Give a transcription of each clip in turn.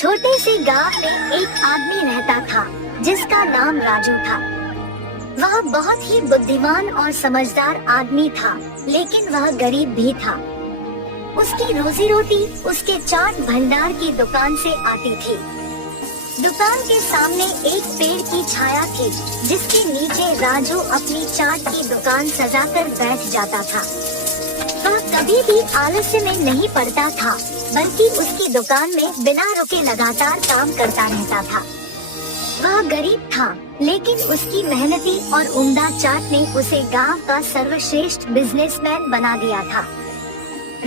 छोटे से गांव में एक आदमी रहता था जिसका नाम राजू था। वह बहुत ही बुद्धिमान और समझदार आदमी था, लेकिन वह गरीब भी था। उसकी रोजी रोटी उसके चाट भंडार की दुकान से आती थी। दुकान के सामने एक पेड़ की छाया थी, जिसके नीचे राजू अपनी चाट की दुकान सजाकर बैठ जाता था। वह कभी भी आलस्य में नहीं पड़ता था, बल्कि उसकी दुकान में बिना रुके लगातार काम करता रहता था। वह गरीब था, लेकिन उसकी मेहनती और उम्दा चाट ने उसे गांव का सर्वश्रेष्ठ बिजनेसमैन बना दिया था।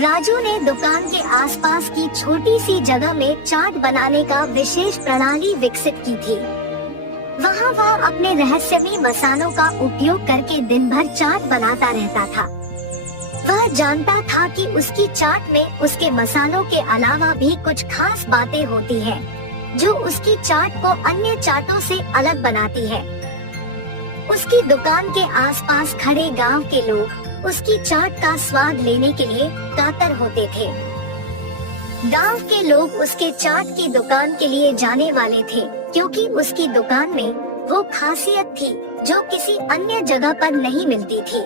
राजू ने दुकान के आसपास की छोटी सी जगह में चाट बनाने का विशेष प्रणाली विकसित की थी। वहाँ वह अपने रहस्यमयी मसालों का उपयोग करके दिन भर चाट बनाता रहता था। वह जानता था कि उसकी चाट में उसके मसालों के अलावा भी कुछ खास बातें होती हैं, जो उसकी चाट को अन्य चाटों से अलग बनाती है। उसकी दुकान के आसपास खड़े गांव के लोग उसकी चाट का स्वाद लेने के लिए कातर होते थे। गांव के लोग उसके चाट की दुकान के लिए जाने वाले थे, क्योंकि उसकी दुकान में वो खासियत थी जो किसी अन्य जगह पर नहीं मिलती थी।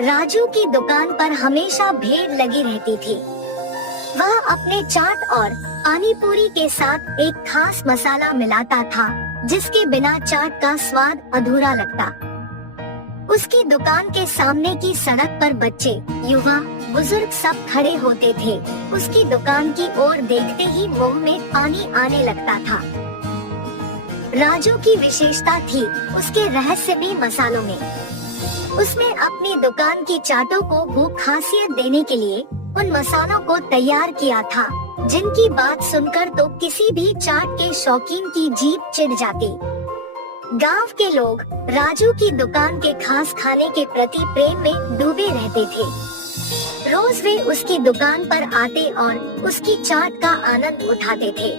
राजू की दुकान पर हमेशा भीड़ लगी रहती थी। वह अपने चाट और पानी पूरी के साथ एक खास मसाला मिलाता था, जिसके बिना चाट का स्वाद अधूरा लगता। उसकी दुकान के सामने की सड़क पर बच्चे, युवा, बुजुर्ग सब खड़े होते थे। उसकी दुकान की ओर देखते ही मुंह में पानी आने लगता था। राजू की विशेषता थी उसके रहस्यमयी मसालों में। उसने अपनी दुकान की चाटों को वो खासियत देने के लिए उन मसालों को तैयार किया था, जिनकी बात सुनकर तो किसी भी चाट के शौकीन की जीभ चिढ़ जाती। गांव के लोग राजू की दुकान के खास खाने के प्रति प्रेम में डूबे रहते थे। रोज वे उसकी दुकान पर आते और उसकी चाट का आनंद उठाते थे।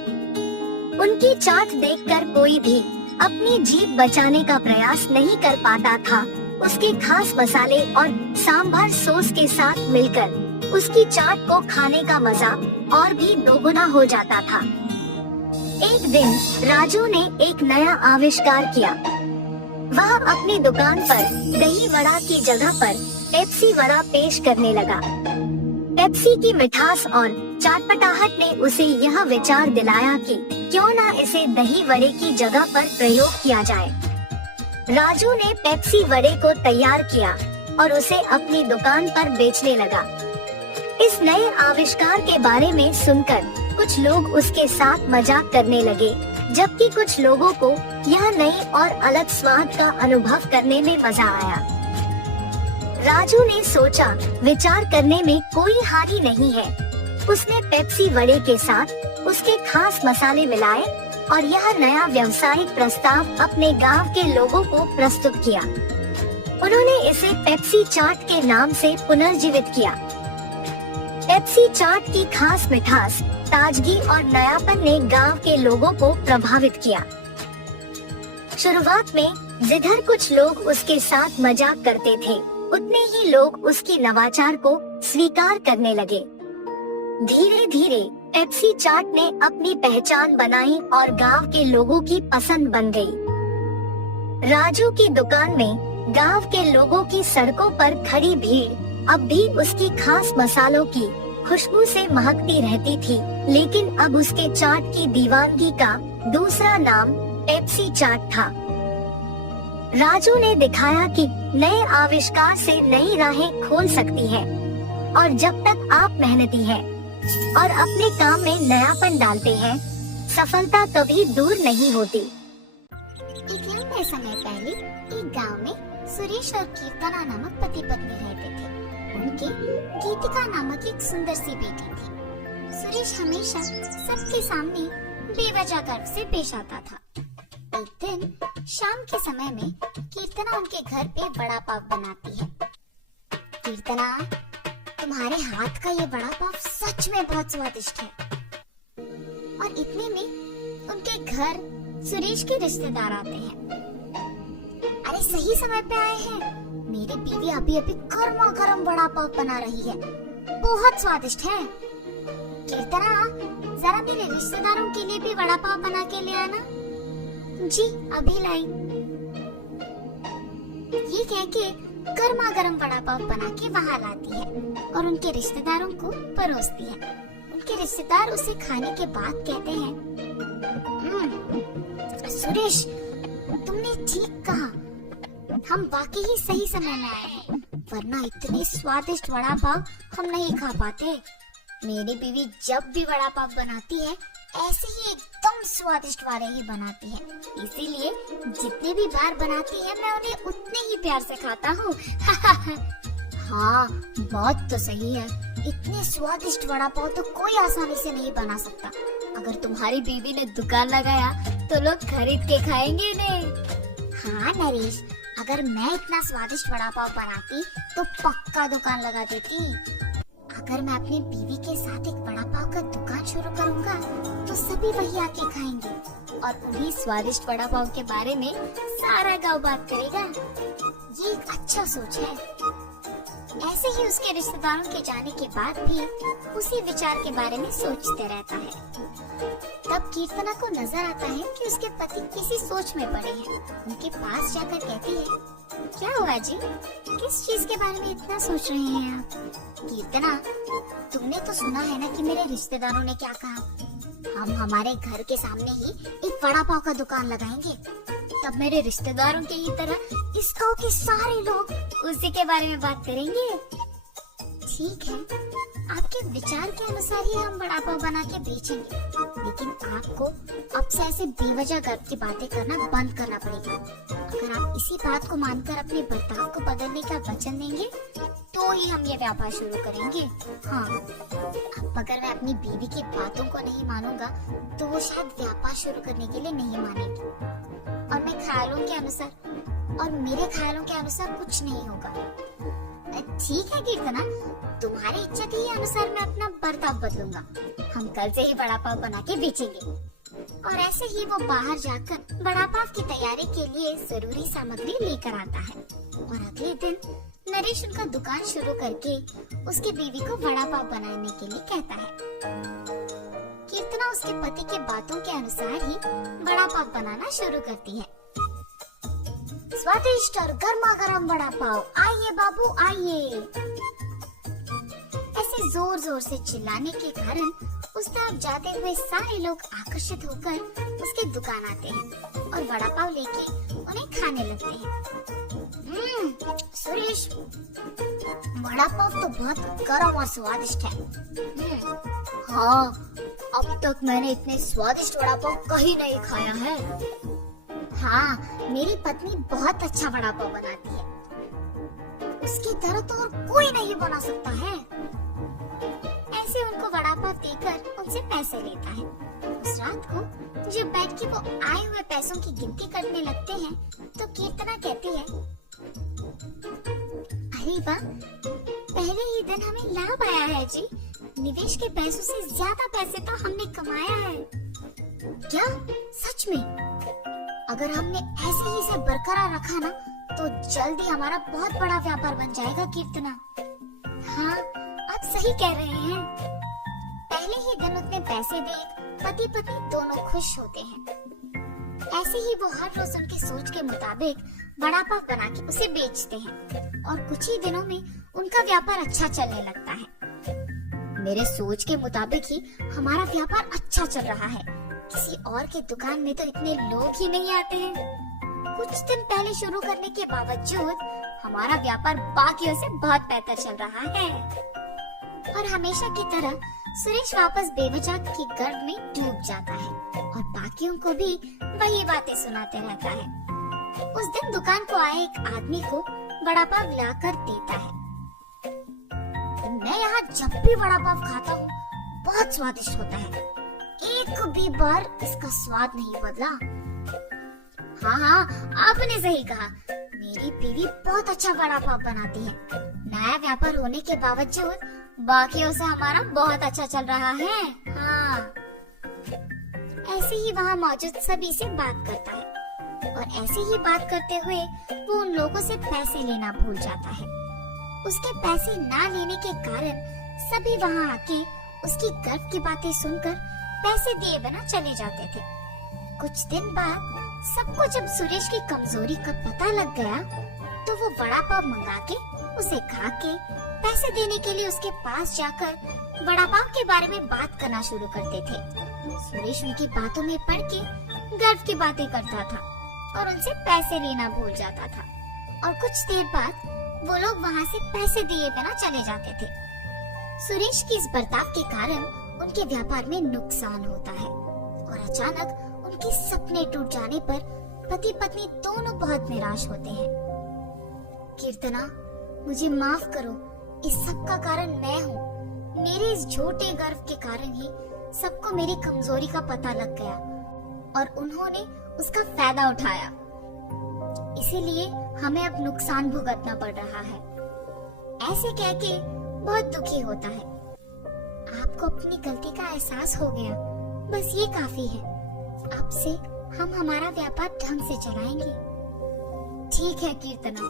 उनकी चाट देखकर कोई भी अपनी जीभ बचाने का प्रयास नहीं कर पाता था। उसके खास मसाले और सांभर सॉस के साथ मिलकर उसकी चाट को खाने का मजा और भी दोगुना हो जाता था। एक दिन राजू ने एक नया आविष्कार किया। वह अपनी दुकान पर दही वड़ा की जगह पर पेप्सी वड़ा पेश करने लगा। पेप्सी की मिठास और चटपटाहट ने उसे यह विचार दिलाया कि क्यों न इसे दही वड़े की जगह पर प्रयोग किया जाए। राजू ने पेप्सी वड़े को तैयार किया और उसे अपनी दुकान पर बेचने लगा। इस नए आविष्कार के बारे में सुनकर कुछ लोग उसके साथ मजाक करने लगे, जबकि कुछ लोगों को यह नई और अलग स्वाद का अनुभव करने में मजा आया। राजू ने सोचा, विचार करने में कोई हानि नहीं है। उसने पेप्सी वड़े के साथ उसके खास मसाले मिलाए और यह नया व्यवसायिक प्रस्ताव अपने गांव के लोगों को प्रस्तुत किया। उन्होंने इसे पेप्सी चाट के नाम से पुनर्जीवित किया। पेप्सी चाट की खास मिठास, ताजगी और नयापन ने गांव के लोगों को प्रभावित किया। शुरुआत में जिधर कुछ लोग उसके साथ मजाक करते थे, उतने ही लोग उसकी नवाचार को स्वीकार करने लगे। धीरे धीरे पेप्सी चाट ने अपनी पहचान बनाई और गांव के लोगों की पसंद बन गई। राजू की दुकान में गांव के लोगों की सड़कों पर खड़ी भीड़ अब भी उसकी खास मसालों की खुशबू से महकती रहती थी, लेकिन अब उसके चाट की दीवानगी का दूसरा नाम पेप्सी चाट था। राजू ने दिखाया कि नए आविष्कार से नई राहें खोल सकती है, और जब तक आप मेहनती हैं और अपने काम में नयापन डालते हैं, सफलता कभी दूर नहीं होती। एक लंबे समय पहले एक गांव में सुरेश और कीर्तना नामक पति पत्नी रहते थे। उनकी गीतिका नामक एक सुंदर सी बेटी थी। सुरेश हमेशा सबके सामने बेवजह गर्व से पेश आता था। एक दिन शाम के समय में कीर्तना उनके घर पे वड़ा पाव बनाती है। कीर्तना, तुम्हारे हाथ का ये वड़ा पाव सच में बहुत स्वादिष्ट है। और इतने में उनके घर सुरेश के रिश्तेदार आते हैं। अरे सही समय पे आए हैं, मेरी बीवी अभी अभी गर्मा गर्म वड़ा पाव बना रही है, बहुत स्वादिष्ट है। कीर्तना, जरा मेरे रिश्तेदारों के लिए भी वड़ा पाव बना के ले आना। जी अभी लाई। ये कह के गर्मा गर्म वड़ा पाव बना के वहाँ लाती है और उनके रिश्तेदारों को परोसती है। उनके रिश्तेदार उसे खाने के बाद कहते हैं, सुरेश तुमने ठीक कहा, हम वाकई ही सही समय में आए हैं, वरना इतने स्वादिष्ट वड़ा पाव हम नहीं खा पाते। मेरी बीवी जब भी वड़ा पाव बनाती है ऐसे ही एकदम स्वादिष्ट वाले ही बनाती है, इसीलिए जितनी भी बार बनाती है मैं उन्हें उतने ही प्यार से खाता हूँ। हाँ बात तो सही है, इतने स्वादिष्ट वड़ा पाव तो कोई आसानी से नहीं बना सकता। अगर तुम्हारी बीवी ने दुकान लगाया तो लोग खरीद के खाएंगे इन्हें। हाँ नरेश, अगर मैं इतना स्वादिष्ट वड़ा पाव बनाती तो पक्का दुकान लगा देती। अगर मैं अपनी बीवी के साथ एक वड़ा पाव का दुकान शुरू करूँगा तो सभी वही आके खाएंगे और उन्हीं स्वादिष्ट वड़ा पाव के बारे में सारा गांव बात करेगा। ये एक अच्छा सोच है। ऐसे ही उसके रिश्तेदारों के जाने के बाद भी उसी विचार के बारे में सोचते रहता है। तब कीर्तना को नजर आता है कि उसके पति किसी सोच में पड़े हैं। उनके पास जाकर कहती है, क्या हुआ जी, किस चीज के बारे में इतना सोच रहे हैं आप? कीर्तना, तुमने तो सुना है ना कि मेरे रिश्तेदारों ने क्या कहा, हम हमारे घर के सामने ही एक वड़ा पाव का दुकान लगाएंगे। तब मेरे रिश्तेदारों के ही तरह इस गांव के सारे लोग उसी के बारे में बात करेंगे। ठीक है, आपके विचार के अनुसार ही हम वड़ा पाव बना के बेचेंगे, लेकिन आपको अब से ऐसे बेवजह गर्व की बातें करना बंद करना पड़ेगा। अगर आप इसी बात को मानकर अपने बर्ताव को बदलने का वचन देंगे तो ही हम ये व्यापार शुरू करेंगे। हाँ, अब अगर मैं अपनी बीवी की बातों को नहीं मानूंगा तो वो शायद व्यापार शुरू करने के लिए नहीं मानेगी, और मैं ख्यालों के अनुसार और मेरे ख्यालों के अनुसार कुछ नहीं होगा। ठीक है कीर्तना, तुम्हारी इच्छा के अनुसार मैं अपना बर्ताव बदलूंगा। हम कल से ही वड़ा पाव बना के बेचेंगे। और ऐसे ही वो बाहर जाकर वड़ा पाव की तैयारी के लिए जरूरी सामग्री लेकर आता है और अगले दिन नरेश उनका दुकान शुरू करके उसकी बीवी को वड़ा पाव बनाने के लिए कहता है। कीर्तना उसके पति के बातों के अनुसार ही वड़ा पाव बनाना शुरू करती है। स्वादिष्ट और गर्मा गर्म वड़ा पाव, आइए बाबू आइए। ऐसे जोर जोर से चिल्लाने के कारण उस तरफ जाते हुए सारे लोग आकर्षित होकर उसके दुकान आते हैं और वड़ा पाव लेके उन्हें खाने लगते हैं। सुरेश, वड़ा पाव तो बहुत गर्म और स्वादिष्ट है। हाँ, अब तक मैंने इतने स्वादिष्ट वड़ा पाव कहीं नहीं खाया है। हाँ, मेरी पत्नी बहुत अच्छा वड़ा पाव बनाती है, उसकी तरह तो और कोई नहीं बना सकता है। ऐसे उनको वड़ा पाव देकर उनसे पैसे लेता है। उस रात को जब बैठ के वो आए हुए पैसों की गिनती करने लगते हैं तो कीर्तना कहती है, अरे वाह, पहले ही दिन हमें लाभ आया है जी। निवेश के पैसों से ज्यादा पैसे तो हमने कमाया है। क्या सच में? अगर हमने ऐसे ही इसे बरकरार रखा ना तो जल्दी हमारा बहुत बड़ा व्यापार बन जाएगा कीर्तना। हाँ, आप सही कह रहे हैं। पहले ही दिन उतने पैसे देख पति पत्नी दोनों खुश होते हैं। ऐसे ही वो हर रोज उनके सोच के मुताबिक वड़ा पाव बना के उसे बेचते हैं और कुछ ही दिनों में उनका व्यापार अच्छा चलने लगता है। मेरे सोच के मुताबिक ही हमारा व्यापार अच्छा चल रहा है। किसी और के दुकान में तो इतने लोग ही नहीं आते हैं। कुछ दिन पहले शुरू करने के बावजूद हमारा व्यापार बाकियों से बहुत बेहतर चल रहा है। और हमेशा की तरह सुरेश वापस बेवजह की गर्व में डूब जाता है और बाकियों को भी वही बातें सुनाते रहता है। उस दिन दुकान को आए एक आदमी को वड़ा पाव लाकर देता है। मैं यहाँ जब भी वड़ा पाव खाता हूँ बहुत स्वादिष्ट होता है, एक भी बार इसका स्वाद नहीं बदला। हाँ, आपने सही कहा, मेरी बीवी बहुत अच्छा वड़ा पाव बनाती है। नया व्यापार होने के बावजूद बाकियों से हमारा बहुत अच्छा चल रहा है। हाँ। ऐसे ही वहाँ मौजूद सभी से बात करता है और ऐसे ही बात करते हुए वो उन लोगों से पैसे लेना भूल जाता है। उसके पैसे ना लेने के कारण सभी वहाँ आके उसकी गर्व की बातें सुनकर पैसे दिए बिना चले जाते थे। कुछ दिन बाद सबको जब सुरेश की कमजोरी का पता लग गया तो वो वड़ा पाव मंगा के उसे खा के पैसे देने के लिए उसके पास जाकर वड़ा पाव के बारे में बात करना शुरू करते थे। सुरेश उनकी बातों में पड़ के गर्व की बातें करता था और उनसे पैसे लेना भूल जाता था और कुछ देर बाद वो लोग वहाँ से पैसे दिए बिना चले जाते थे। सुरेश की इस बर्ताव के कारण उनके व्यापार में नुकसान होता है और अचानक उनके सपने टूट जाने पर पति पत्नी दोनों बहुत निराश होते हैं। कीर्तना, मुझे माफ करो, इस सब का कारण मैं हूँ। मेरे इस झूठे गर्व के कारण ही सबको मेरी कमजोरी का पता लग गया और उन्होंने उसका फायदा उठाया। इसीलिए हमें अब नुकसान भुगतना पड़ रहा है। ऐसे कह के बहुत दुखी होता है। आपको अपनी गलती का एहसास हो गया, बस ये काफी है। अब से हम हमारा व्यापार ढंग से चलाएंगे। ठीक है कीर्तना।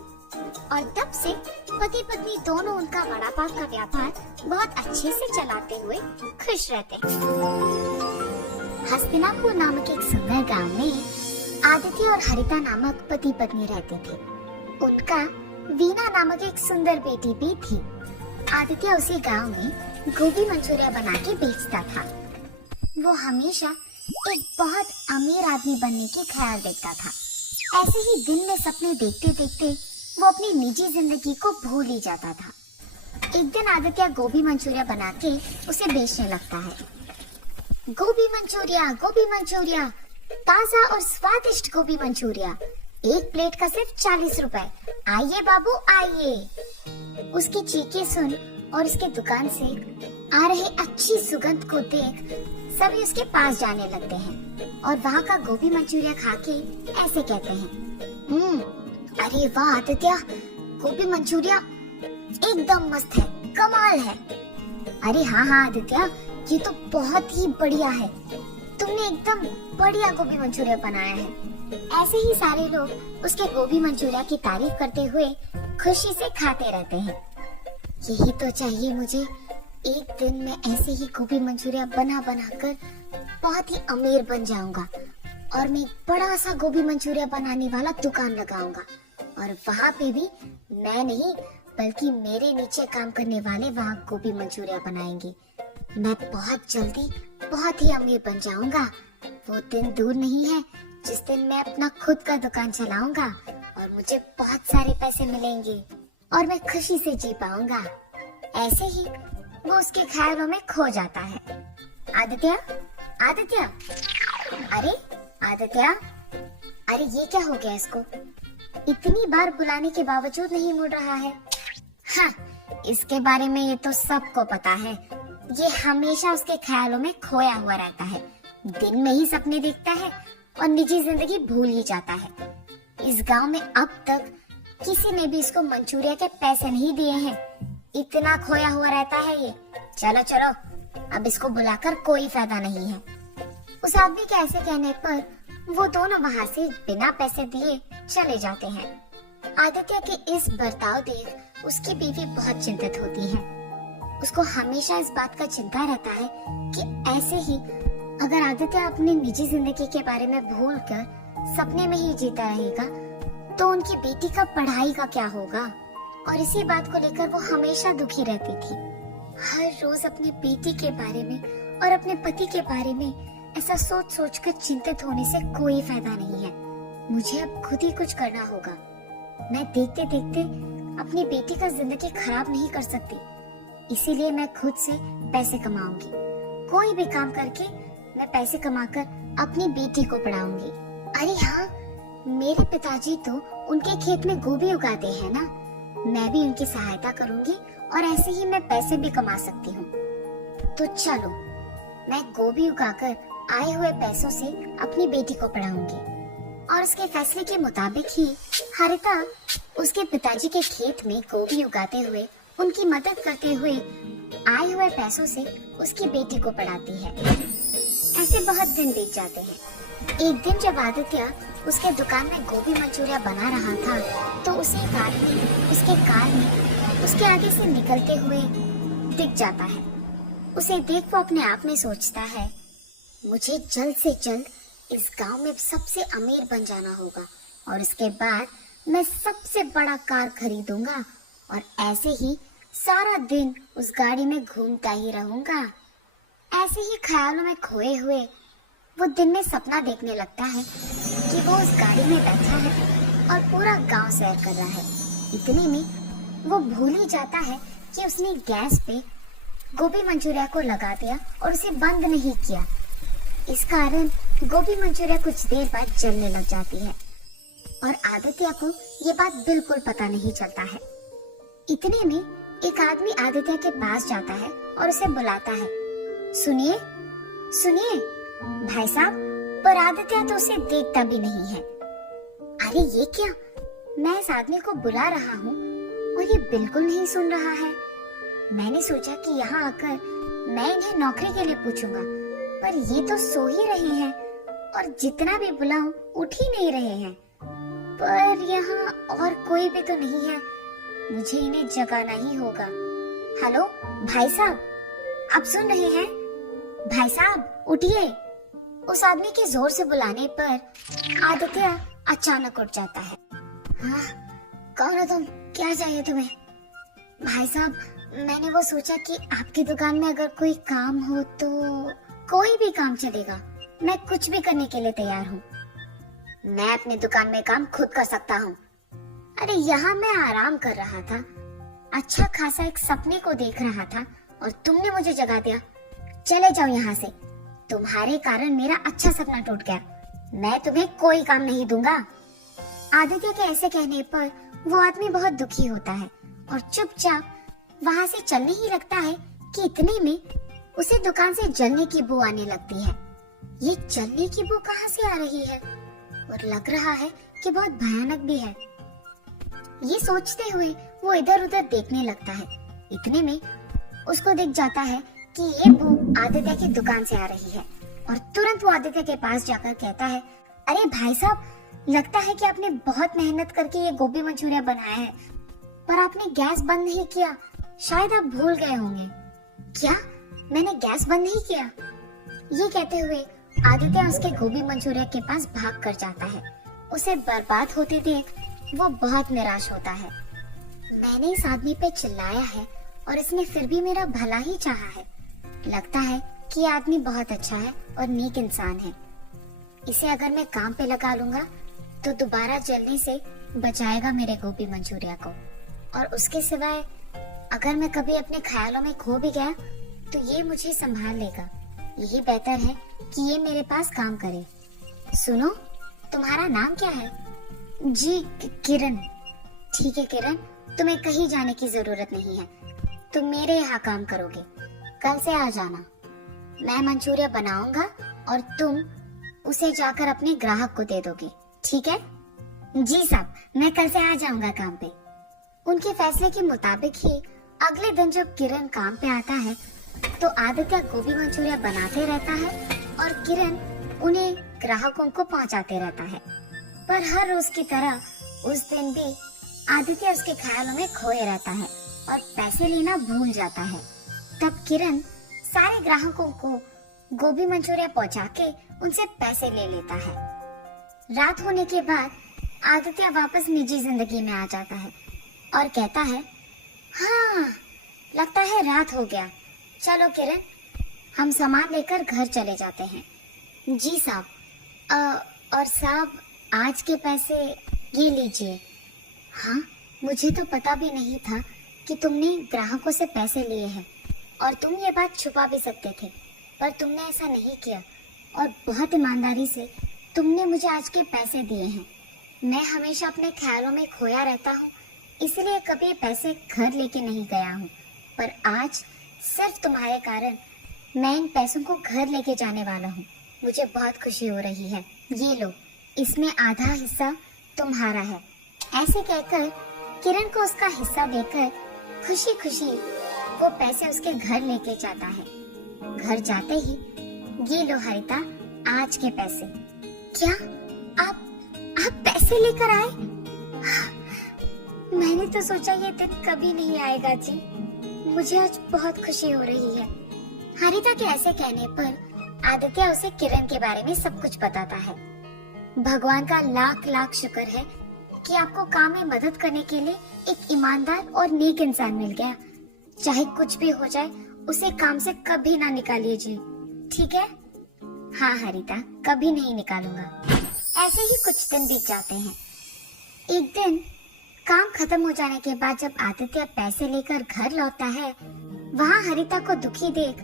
और तब से पति पत्नी दोनों उनका वड़ा पाव का व्यापार बहुत अच्छे से चलाते हुए खुश रहते हैं। हस्तिनापुर नामक एक सुंदर गांव में आदित्य और हरिता नामक पति पत्नी रहते थे। उनका वीना नामक एक सुंदर बेटी भी थी। आदित्य उसी गांव में गोभी मंचूरिया बना के बेचता था। वो हमेशा एक बहुत अमीर आदमी बनने की ख्याल देखता था। ऐसे ही दिन में सपने देखते देखते वो अपनी निजी जिंदगी को भूल ही जाता था। एक दिन आदित्य गोभी मंचूरिया बना के उसे बेचने लगता है। गोभी मंचूरिया, ताजा और स्वादिष्ट गोभी मंचूरिया, एक प्लेट का सिर्फ 40 रुपए। आइए बाबू आइए। उसकी चीखें सुन और उसके दुकान से आ रही अच्छी सुगंध को देख सभी उसके पास जाने लगते हैं और वहाँ का गोभी मंचूरिया खा के ऐसे कहते हैं, अरे वाह आदित्य, गोभी मंचूरिया एकदम मस्त है, कमाल है। अरे हाँ आदित्य, ये तो बहुत ही बढ़िया है, तुमने एकदम बढ़िया गोभी मंचूरिया बनाया है। ऐसे ही सारे लोग उसके गोभी मंचूरिया की तारीफ करते हुए खुशी से खाते रहते हैं। यही तो चाहिए मुझे। एक दिन मैं ऐसे ही गोभी मंचूरिया बना कर बहुत ही अमीर बन जाऊंगा और मैं एक बड़ा सा गोभी मंचूरिया बनाने वाला दुकान लगाऊंगा और वहाँ पे भी मैं नहीं बल्कि मेरे नीचे काम करने वाले वहाँ गोभी मंचूरिया बनाएंगे। मैं बहुत जल्दी बहुत ही अमीर बन जाऊंगा। वो दिन दूर नहीं है जिस दिन मैं अपना खुद का दुकान चलाऊंगा और मुझे बहुत सारे पैसे मिलेंगे और मैं खुशी से जी पाऊंगा। ऐसे ही वो उसके ख्यालों में खो जाता है। आदित्य, अरे आदित्य, अरे ये क्या हो गया इसको? इतनी बार बुलाने के बावजूद नहीं मुड़ रहा है। हाँ, इसके बारे में ये तो सबको पता है। ये हमेशा उसके ख्यालों में खोया हुआ रहता है। दिन में ही सपने देखता है और निजी जिंदगी भूल ही जाता है। इस गांव में अब तक किसी ने भी इसको मंचूरिया के पैसे नहीं दिए हैं। इतना खोया हुआ रहता है ये। चलो, अब इसको बुलाकर कोई फायदा नहीं है। उस आदमी के ऐसे कहने पर वो दोनों वहाँ से बिना पैसे दिए चले जाते हैं। आदित्य के इस बर्ताव देख उसकी बीवी बहुत चिंतित होती है। उसको हमेशा इस बात का चिंता रहता है कि ऐसे ही अगर आदित्य अपनी निजी जिंदगी के बारे में भूल कर सपने में ही जीता रहेगा तो उनकी बेटी का पढ़ाई का क्या होगा। और इसी बात को लेकर वो हमेशा दुखी रहती थी। हर रोज अपनी बेटी के बारे में और अपने पति के बारे में ऐसा सोच कर चिंतित होने से कोई फायदा नहीं है। मुझे अब खुद ही कुछ करना होगा। मैं देखते देखते अपनी बेटी का जिंदगी खराब नहीं कर सकती। इसीलिए मैं खुद से पैसे कमाऊंगी। कोई भी काम करके मैं पैसे कमाकर अपनी बेटी को पढ़ाऊंगी। अरे हाँ, मेरे पिताजी तो उनके खेत में गोभी उगाते हैं ना। मैं भी उनकी सहायता करूंगी और ऐसे ही मैं पैसे भी कमा सकती हूँ। तो चलो, मैं गोभी उगाकर आए हुए पैसों से अपनी बेटी को पढ़ाऊंगी। और उसके फैसले के मुताबिक ही हरिता उसके पिताजी के खेत में गोभी उगाते हुए उनकी मदद करते हुए आए हुए पैसों से उसकी बेटी को पढ़ाती है। ऐसे बहुत दिन बीत जाते हैं। एक दिन जब आदित्य उसके दुकान में गोभी मंचूरिया बना रहा था तो उसे एक आदमी उसके कार में उसके आगे से निकलते हुए दिख जाता है। उसे देख वो अपने आप में सोचता है, मुझे जल्द से जल्द इस गांव में सबसे अमीर बन जाना होगा और इसके बाद मैं सबसे बड़ा कार खरीदूंगा और ऐसे ही सारा दिन उस गाड़ी में घूमता ही रहूंगा। ऐसे ही ख्यालों में खोए हुए वो दिन में सपना देखने लगता है कि वो उस गाड़ी में बैठा है और पूरा गांव सैर कर रहा है। इतने में वो भूल ही जाता है कि उसने गैस पे गोभी मंचूरिया को लगा दिया और उसे बंद नहीं किया। इस कारण गोभी मंचूरिया कुछ देर बाद जलने लग जाती है और आदित्य को ये बात बिल्कुल पता नहीं चलता है। इतने में एक आदमी आदित्य के पास जाता है और उसे बुलाता है, सुनिए सुनिए भाई साहब। पर आदित्य तो उसे देखता भी नहीं है। अरे ये क्या, मैं इस आदमी को बुला रहा हूँ और ये बिल्कुल नहीं सुन रहा है। मैंने सोचा कि यहाँ आकर मैं इन्हें नौकरी के लिए पूछूंगा, पर ये तो सो ही रहे हैं और जितना भी बुलाऊं उठ ही नहीं रहे हैं। पर यहाँ और कोई भी तो नहीं है, मुझे इन्हें जगाना ही होगा। हेलो भाई साहब, आप सुन रहे हैं? भाई साहब उठिए। उस आदमी के जोर से बुलाने पर आदित्य अचानक उठ जाता है। हाँ, कौन हो तुम? क्या चाहिए तुम्हें? भाई साहब, मैंने वो सोचा कि आपकी दुकान में अगर कोई काम हो तो। कोई भी काम चलेगा, मैं कुछ भी करने के लिए तैयार हूँ। मैं अपनी दुकान में काम खुद कर सकता हूँ। अरे यहाँ मैं आराम कर रहा था, अच्छा खासा एक सपने को देख रहा था और तुमने मुझे जगा दिया। चले जाओ यहाँ से, तुम्हारे कारण मेरा अच्छा सपना टूट गया। मैं तुम्हें कोई काम नहीं दूंगा। आदित्य के ऐसे कहने पर वो आदमी बहुत दुखी होता है और चुपचाप वहाँ से चलने ही लगता है कि इतने में उसे दुकान से जलने की बू आने लगती है। ये जलने की बू कहाँ से आ रही है और लग रहा है कि बहुत भयानक भी है। ये सोचते हुए वो इधर उधर देखने लगता है। इतने में उसको दिख जाता है कि ये बू आदित्य की दुकान से आ रही है और तुरंत वो आदित्य के पास जाकर कहता है, अरे भाई साहब, लगता है कि आपने बहुत मेहनत करके ये गोभी मंचूरिया बनाया है, पर आपने गैस बंद नहीं किया। शायद आप भूल गए होंगे। क्या? मैंने गैस बंद नहीं किया? ये कहते हुए आदित्य उसके गोभी मंचूरिया के पास भाग कर जाता है। उसे बर्बाद होते देख वो बहुत निराश होता है। मैंने इस आदमी पे चिल्लाया है और इसने फिर भी मेरा भला ही चाहा है। लगता है कि ये आदमी बहुत अच्छा है और नेक इंसान है। इसे अगर मैं काम पे लगा लूंगा तो दोबारा जलने से बचाएगा मेरे गोभी मंचूरिया को, और उसके सिवाय अगर मैं कभी अपने ख्यालों में खो भी गया तो ये मुझे संभाल लेगा। यही बेहतर है कि ये मेरे पास काम करे। सुनो, तुम्हारा नाम क्या है? जी किरण। ठीक है किरण, तुम्हें कहीं जाने की जरूरत नहीं है, तुम मेरे यहाँ काम करोगे। कल से आ जाना, मैं मंचूरिया बनाऊंगा और तुम उसे जाकर अपने ग्राहक को दे दोगे, ठीक है? जी साहब, मैं कल से आ जाऊंगा काम पे। उनके फैसले के मुताबिक ही अगले दिन जब किरण काम पे आता है तो आदित्य गोभी मंचूरिया बनाते रहता है और किरण उन्हें ग्राहकों को पहुंचाते रहता है। पर हर रोज की तरह उस दिन भी आदित्य उसके ख्यालों में खोए रहता है और पैसे लेना भूल जाता है। तब किरण सारे ग्राहकों को गोभी मंचूरिया पहुंचा के उनसे पैसे ले लेता है। रात होने के बाद आदित्य वापस निजी जिंदगी में आ जाता है और कहता है, हाँ लगता है रात हो गया, चलो किरण हम सामान लेकर घर चले जाते हैं। जी साहब। और साहब, आज के पैसे ये लीजिए। हाँ, मुझे तो पता भी नहीं था कि तुमने ग्राहकों से पैसे लिए हैं, और तुम ये बात छुपा भी सकते थे, पर तुमने ऐसा नहीं किया और बहुत ईमानदारी से तुमने मुझे आज के पैसे दिए हैं। मैं हमेशा अपने ख्यालों में खोया रहता हूँ, इसलिए कभी पैसे घर लेके नहीं गया हूँ, पर आज सिर्फ तुम्हारे कारण मैं इन पैसों को घर लेके जाने वाला हूँ। मुझे बहुत खुशी हो रही है। ये लो, इसमें आधा हिस्सा तुम्हारा है। ऐसे कहकर किरण को उसका हिस्सा देकर खुशी खुशी वो पैसे उसके घर लेके जाता है। घर जाते ही, ये लो हरिता, आज के पैसे। क्या? आप पैसे लेकर आए? मैंने तो सोचा ये दिन कभी नहीं आएगा जी। मुझे आज बहुत खुशी हो रही है। हरिता के ऐसे कहने पर आदित्य उसे किरण के बारे में सब कुछ बताता है। भगवान का लाख लाख शुक्र है कि आपको काम में मदद करने के लिए एक ईमानदार और नेक इंसान मिल गया। चाहे कुछ भी हो जाए उसे काम से कभी ना निकालिए जी, ठीक है? हाँ हरिता, कभी नहीं निकालूंगा। ऐसे ही कुछ दिन बीत जाते हैं। एक दिन काम खत्म हो जाने के बाद जब आदित्य पैसे लेकर घर लौटता है, वहाँ हरिता को दुखी देख,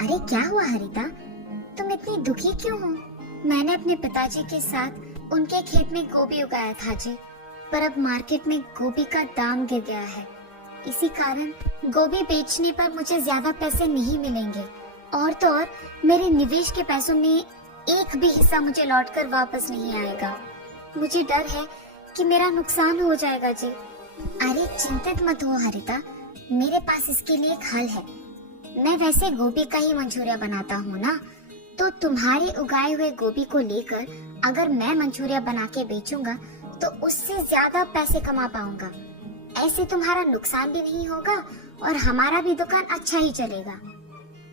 अरे क्या हुआ हरिता, तुम इतनी दुखी क्यों हो? मैंने अपने पिताजी के साथ उनके खेत में गोभी उगाया था जी, पर अब मार्केट में गोभी का दाम गिर गया है। इसी कारण गोभी बेचने पर मुझे ज्यादा पैसे नहीं मिलेंगे, और तो और मेरे निवेश के पैसों में एक भी हिस्सा मुझे लौटकर वापस नहीं आएगा। मुझे डर है कि मेरा नुकसान हो जाएगा जी। अरे चिंतित मत हो हरिता, मेरे पास इसके लिए एक हल है। मैं वैसे गोभी का ही मंचूरिया बनाता हूँ ना, तो तुम्हारे उगाए हुए गोभी को लेकर अगर मैं मंचूरिया बना के बेचूंगा तो उससे ज्यादा पैसे कमा पाऊंगा। ऐसे तुम्हारा नुकसान भी नहीं होगा और हमारा भी दुकान अच्छा ही चलेगा।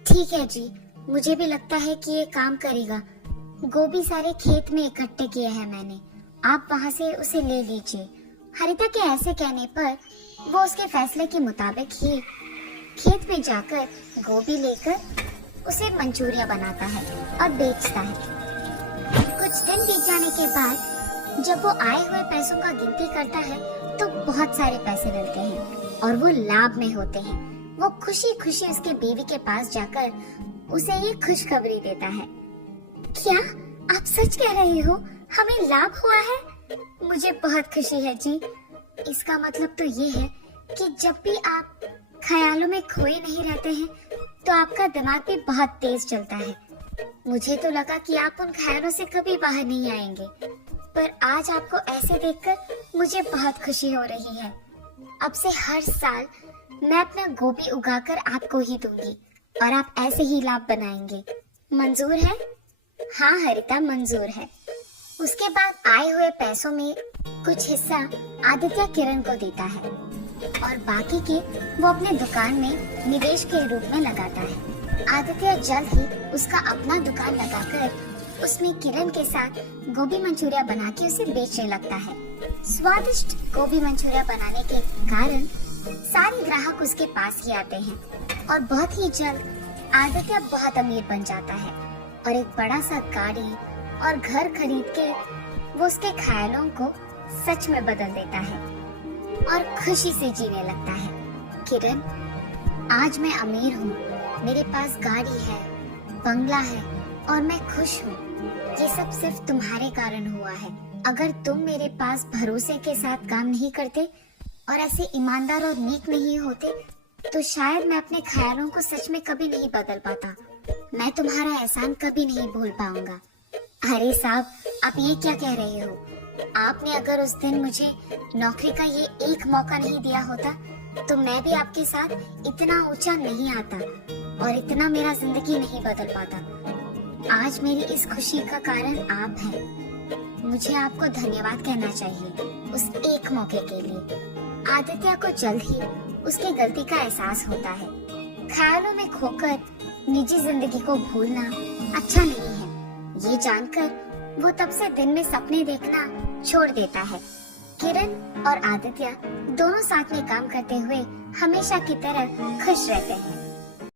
ठीक है जी, मुझे भी लगता है कि ये काम करेगा। गोभी सारे खेत में इकट्ठे किए हैं मैंने, आप वहाँ से उसे ले लीजिए। हरिता के ऐसे कहने पर वो उसके फैसले के मुताबिक ही खेत में जाकर गोभी लेकर उसे मंचूरिया बनाता है और बेचता है। कुछ दिन बीत जाने के बाद जब वो आए हुए पैसों का गिनती करता है तो बहुत सारे पैसे मिलते हैं और वो लाभ में होते हैं। वो खुशी खुशी उसके बीवी के पास जाकर उसे ये खुशखबरी देता है। क्या आप सच कह रहे हो, हमें लाभ हुआ है? मुझे बहुत खुशी है जी। इसका मतलब तो ये है कि जब भी आप ख्यालों में खोए नहीं रहते हैं तो आपका दिमाग भी बहुत तेज चलता है। मुझे तो लगा कि आप उन ख्यालों से कभी बाहर नहीं आएंगे, पर आज आपको ऐसे देखकर मुझे बहुत खुशी हो रही है। अब से हर साल मैं अपना गोभी उगाकर आपको ही दूंगी और आप ऐसे ही लाभ बनाएंगे। मंजूर है? हाँ हरिता, मंजूर है। उसके बाद आए हुए पैसों में कुछ हिस्सा आदित्य किरण को देता है और बाकी के वो अपने दुकान में निवेश के रूप में लगाता है। आदित्य जल्द ही उसका अपना दुकान लगाकर उसमें किरण के साथ गोभी मंचूरिया बना के उसे बेचने लगता है। स्वादिष्ट गोभी मंचूरिया बनाने के कारण सारे ग्राहक उसके पास ही आते हैं और बहुत ही जल्द आदित्य बहुत अमीर बन जाता है और एक बड़ा सा गाड़ी और घर खरीद के वो उसके ख्यालों को सच में बदल देता है और खुशी से जीने लगता है। किरण, आज मैं अमीर हूँ, मेरे पास गाड़ी है, बंगला है और मैं खुश हूँ। ये सब सिर्फ तुम्हारे कारण हुआ है। अगर तुम मेरे पास भरोसे के साथ काम नहीं करते और ऐसे ईमानदार और नेक नहीं होते तो शायद मैं अपने ख्यालों को सच में कभी नहीं बदल पाता। मैं तुम्हारा एहसान कभी नहीं भूल पाऊंगा। अरे साहब, आप ये क्या कह रहे हो? आपने अगर उस दिन मुझे नौकरी का ये एक मौका नहीं दिया होता तो मैं भी आपके साथ इतना ऊंचा नहीं आता और इतना मेरा जिंदगी नहीं बदल पाता। आज मेरी इस खुशी का कारण आप हैं। मुझे आपको धन्यवाद कहना चाहिए उस एक मौके के लिए। आदित्य को जल्द ही उसकी गलती का एहसास होता है। ख्यालों में खोकर निजी जिंदगी को भूलना अच्छा नहीं है। ये जानकर वो तब से दिन में सपने देखना छोड़ देता है। किरण और आदित्य दोनों साथ में काम करते हुए हमेशा की तरह खुश रहते हैं।